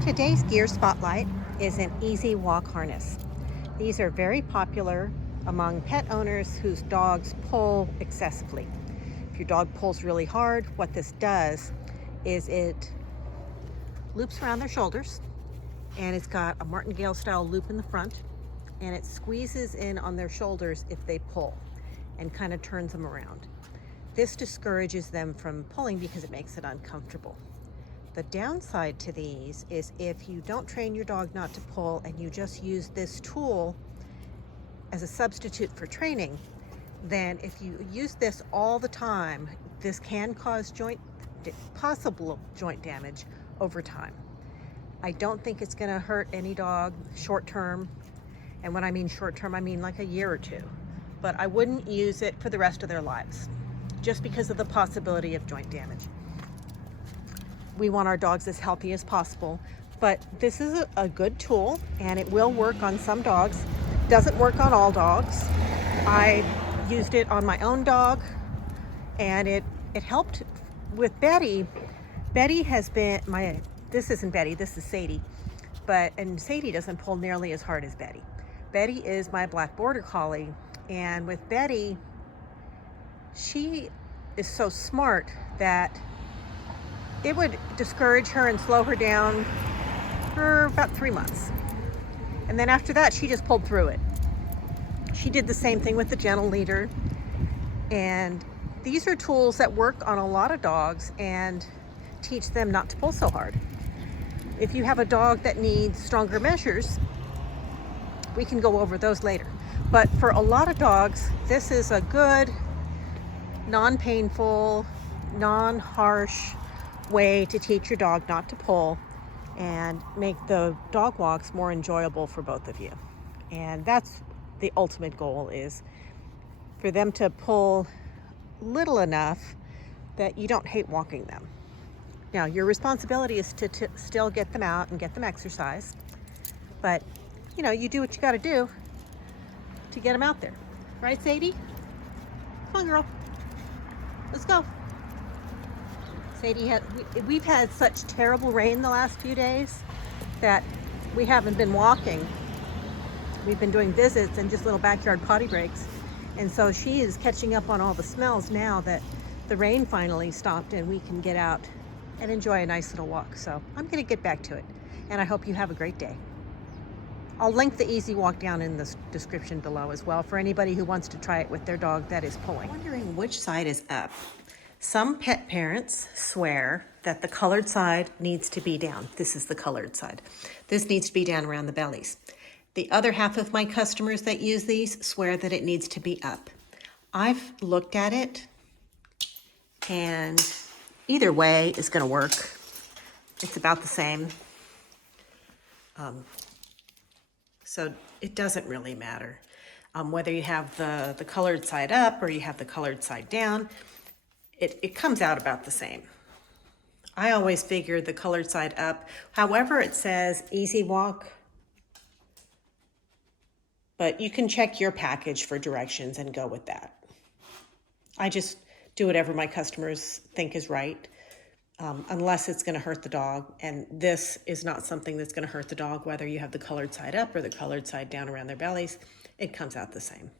Today's gear spotlight is an easy walk harness. These are very popular among pet owners whose dogs pull excessively. If your dog pulls really hard, what this does is it loops around their shoulders, and it's got a martingale style loop in the front, and it squeezes in on their shoulders if they pull and kind of turns them around. This discourages them from pulling because it makes it uncomfortable. The downside to these is if you don't train your dog not to pull and you just use this tool as a substitute for training, then if you use this all the time, this can cause possible joint damage over time. I don't think it's going to hurt any dog short term. And when I mean short term, I mean like a year or two. But I wouldn't use it for the rest of their lives just because of the possibility of joint damage. We want our dogs as healthy as possible, but this is a good tool and it will work on some dogs. Doesn't work on all dogs. I used it on my own dog and it helped with Betty. Betty has been this isn't Betty, this is Sadie. And Sadie doesn't pull nearly as hard as Betty. Betty is my black border collie, and with Betty, she is so smart that it would discourage her and slow her down for about 3 months. And then after that, she just pulled through it. She did the same thing with the gentle leader. And these are tools that work on a lot of dogs and teach them not to pull so hard. If you have a dog that needs stronger measures, we can go over those later. But for a lot of dogs, this is a good, non-painful, non-harsh way to teach your dog not to pull and make the dog walks more enjoyable for both of you. And that's the ultimate goal, is for them to pull little enough that you don't hate walking them. Now, your responsibility is to still get them out and get them exercise, but you do what you got to do to get them out there. Right, Sadie? Come on, girl. Let's go. Sadie, we've had such terrible rain the last few days that we haven't been walking. We've been doing visits and just little backyard potty breaks. And so she is catching up on all the smells now that the rain finally stopped and we can get out and enjoy a nice little walk. So I'm going to get back to it, and I hope you have a great day. I'll link the easy walk down in the description below as well for anybody who wants to try it with their dog that is pulling. Wondering which side is up. Some pet parents swear that the colored side needs to be down. This is the colored side. This needs to be down around the bellies. The other half of my customers that use these swear that it needs to be up. I've looked at it, and either way is going to work. It's about the same. So it doesn't really matter whether you have the colored side up or you have the colored side down. It comes out about the same. I always figure the colored side up. However, it says easy walk, but you can check your package for directions and go with that. I just do whatever my customers think is right, unless it's going to hurt the dog. And this is not something that's going to hurt the dog, whether you have the colored side up or the colored side down around their bellies. It comes out the same.